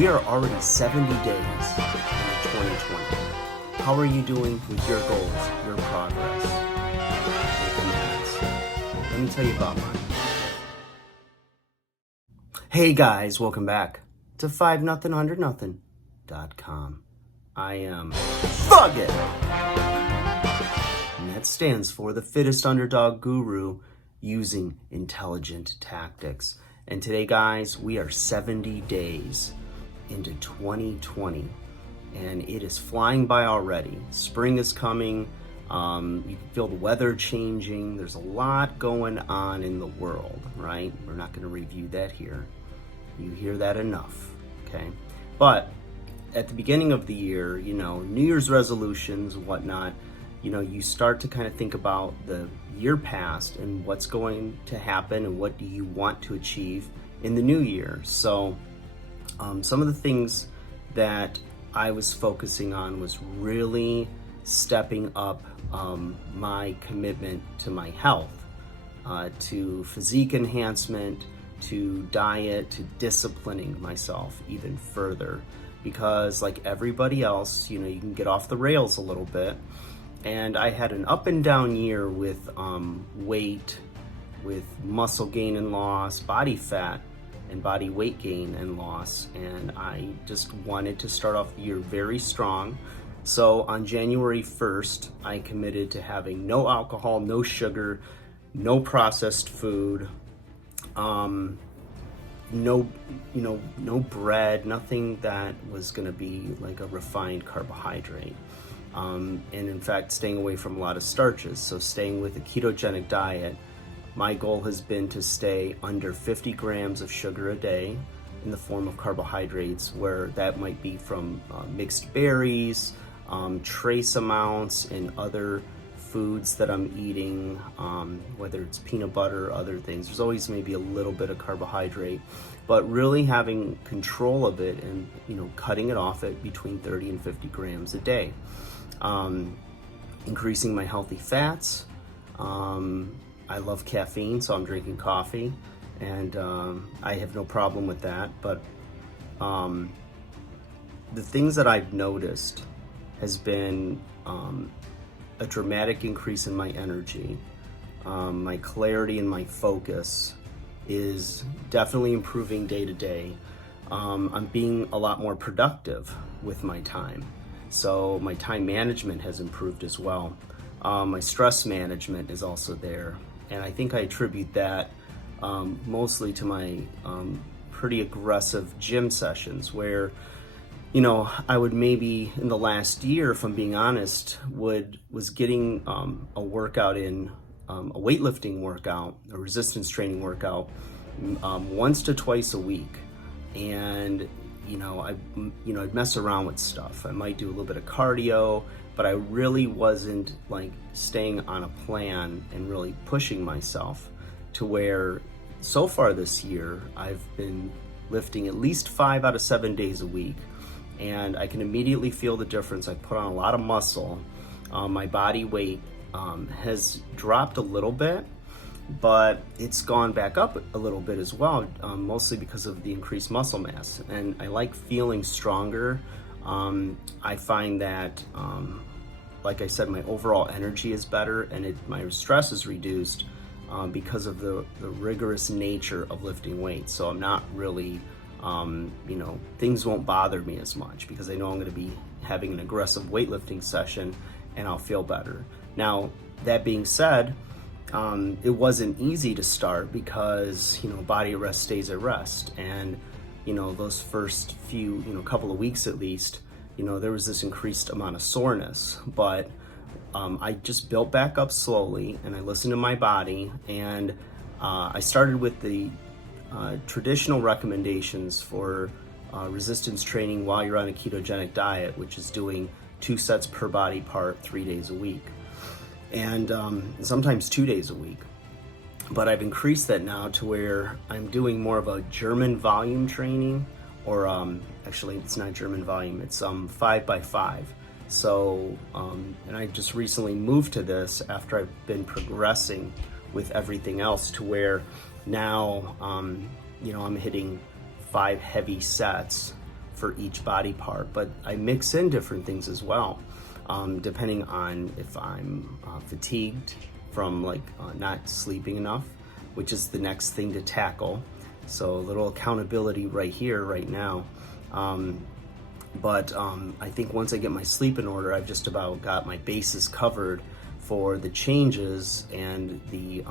We are already 70 days into 2020. How are you doing with your goals, your progress, your commitments? Let me tell you about mine. Hey guys, welcome back to 5nothing100nothing.com. I am Fuggit! And that stands for the fittest underdog guru using intelligent tactics. And today, guys, we are 70 days into 2020, and it is flying by already. Spring is coming. You can feel the weather changing. There's a lot going on in the world, right? We're not going to review that here. You hear that enough, okay? But at the beginning of the year, New Year's resolutions, whatnot, you start to kind of think about the year past and what's going to happen and what do you want to achieve in the new year. So some of the things that I was focusing on was really stepping up my commitment to my health, to physique enhancement, to diet, to disciplining myself even further. Because like everybody else, you can get off the rails a little bit. And I had an up and down year with weight, with muscle gain and loss, body fat, and body weight gain and loss. And I just wanted to start off the year very strong. So on January 1st, I committed to having no alcohol, no sugar, no processed food, no bread, nothing that was gonna be like a refined carbohydrate. And in fact, staying away from a lot of starches. So staying with a ketogenic diet, my goal has been to stay under 50 grams of sugar a day in the form of carbohydrates, where that might be from mixed berries, trace amounts in other foods that I'm eating, whether it's peanut butter or other things. There's always maybe a little bit of carbohydrate, but really having control of it and cutting it off at between 30 and 50 grams a day. Increasing my healthy fats. I love caffeine, so I'm drinking coffee, and I have no problem with that. But the things that I've noticed has been a dramatic increase in my energy. My clarity and my focus is definitely improving day to day. I'm being a lot more productive with my time. So my time management has improved as well. My stress management is also there. And I think I attribute that mostly to my pretty aggressive gym sessions where, I would maybe in the last year, if I'm being honest, was getting a workout in, a weightlifting workout, a resistance training workout, once to twice a week. And I'd mess around with stuff. I might do a little bit of cardio, but I really wasn't like staying on a plan and really pushing myself to where so far this year I've been lifting at least 5 out of 7 days a week. And I can immediately feel the difference. I put on a lot of muscle. My body weight has dropped a little bit, but it's gone back up a little bit as well, mostly because of the increased muscle mass. And I like feeling stronger. I find that, like I said, my overall energy is better, and my stress is reduced because of the rigorous nature of lifting weights. So I'm not really, things won't bother me as much because I know I'm going to be having an aggressive weightlifting session and I'll feel better. Now, that being said, it wasn't easy to start because, body at rest stays at rest. And, those first few, couple of weeks at least, there was this increased amount of soreness. But I just built back up slowly and I listened to my body. And I started with the traditional recommendations for resistance training while you're on a ketogenic diet, which is doing 2 sets per body part 3 days a week. And sometimes 2 days a week. But I've increased that now to where I'm doing more of a German volume training, or actually it's not German volume, it's 5x5. So, and I just recently moved to this after I've been progressing with everything else to where now, I'm hitting 5 heavy sets for each body part, but I mix in different things as well, depending on if I'm fatigued from not sleeping enough, which is the next thing to tackle. So a little accountability right here, right now. But I think once I get my sleep in order, I've just about got my bases covered for the changes and the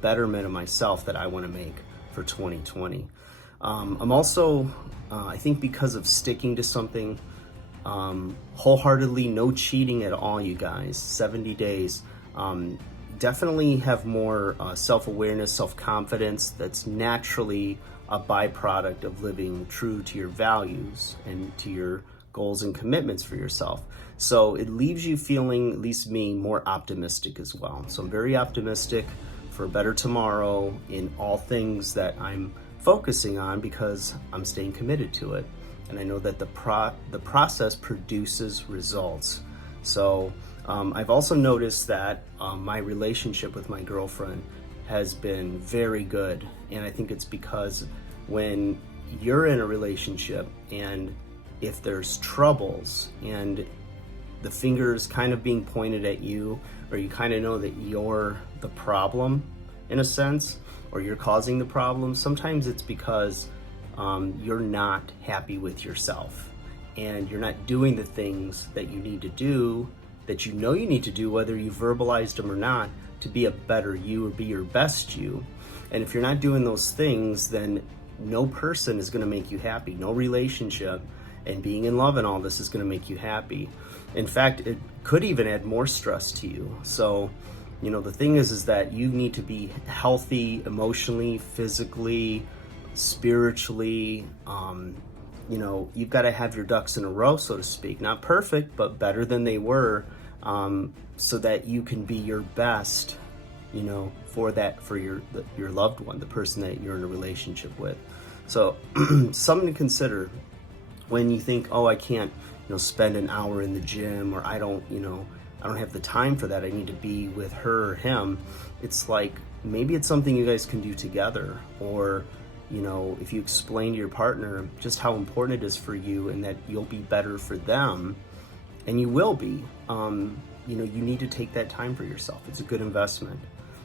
betterment of myself that I want to make for 2020. I'm also, I think because of sticking to something wholeheartedly, no cheating at all, you guys, 70 days, definitely have more self-awareness, self-confidence that's naturally a byproduct of living true to your values and to your goals and commitments for yourself. So it leaves you feeling, at least me, more optimistic as well. So I'm very optimistic for a better tomorrow in all things that I'm focusing on because I'm staying committed to it. And I know that the process produces results. So I've also noticed that my relationship with my girlfriend has been very good. And I think it's because when you're in a relationship and if there's troubles and the finger's kind of being pointed at you, or you kind of know that you're the problem in a sense, or you're causing the problem, sometimes it's because you're not happy with yourself and you're not doing the things that you need to do, that you know you need to do, whether you verbalized them or not, to be a better you or be your best you. And if you're not doing those things, then no person is going to make you happy. No relationship and being in love and all this is going to make you happy. In fact, it could even add more stress to you. So, the thing is that you need to be healthy emotionally, physically, spiritually. You've got to have your ducks in a row, so to speak. Not perfect, but better than they were, so that you can be your best, for your loved one, the person that you're in a relationship with. So something to consider when you think, oh, I can't, spend an hour in the gym, or I don't have the time for that. I need to be with her or him. It's like, maybe it's something you guys can do together, or if you explain to your partner just how important it is for you and that you'll be better for them, and you will be, you need to take that time for yourself. It's a good investment.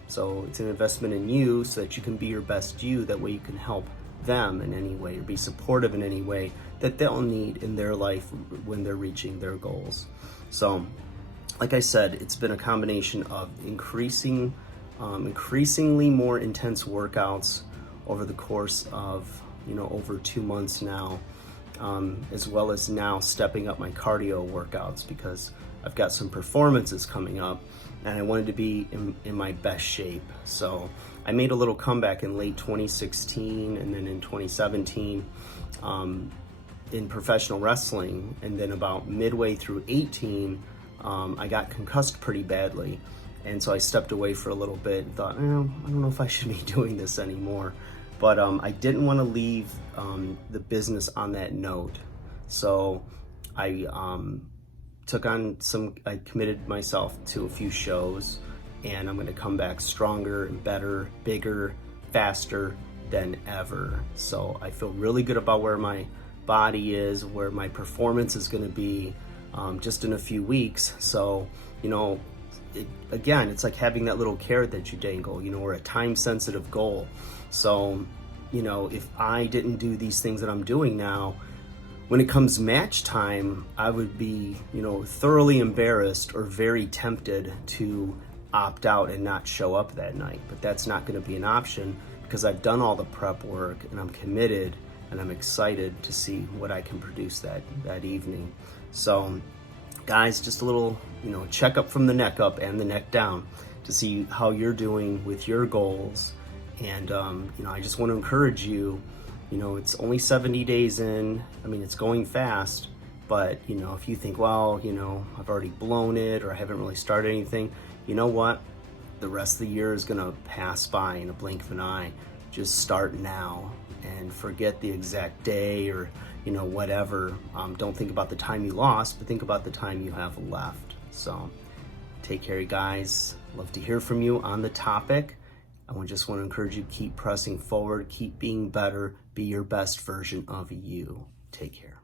So it's an investment in you so that you can be your best you. That way you can help them in any way or be supportive in any way that they'll need in their life when they're reaching their goals. So, like I said, it's been a combination of increasingly more intense workouts over the course of, over 2 months now, as well as now stepping up my cardio workouts because I've got some performances coming up and I wanted to be in my best shape. So I made a little comeback in late 2016 and then in 2017 in professional wrestling, and then about midway through 18, I got concussed pretty badly. And so I stepped away for a little bit and thought, I don't know if I should be doing this anymore. But I didn't want to leave the business on that note. So I I committed myself to a few shows, and I'm going to come back stronger and better, bigger, faster than ever. So I feel really good about where my body is, where my performance is going to be just in a few weeks. So, it's like having that little carrot that you dangle, or a time-sensitive goal. So, if I didn't do these things that I'm doing now, when it comes match time, I would be, thoroughly embarrassed or very tempted to opt out and not show up that night. But that's not going to be an option because I've done all the prep work and I'm committed and I'm excited to see what I can produce that evening. So, guys, just a little, checkup from the neck up and the neck down to see how you're doing with your goals. And, I just want to encourage you, it's only 70 days in. I mean, it's going fast, but, if you think, well, I've already blown it or I haven't really started anything, you know what? The rest of the year is going to pass by in a blink of an eye. Just start now and forget the exact day or, whatever. Don't think about the time you lost, but think about the time you have left. So take care, you guys. Love to hear from you on the topic. just want to encourage you, keep pressing forward, keep being better, be your best version of you. Take care.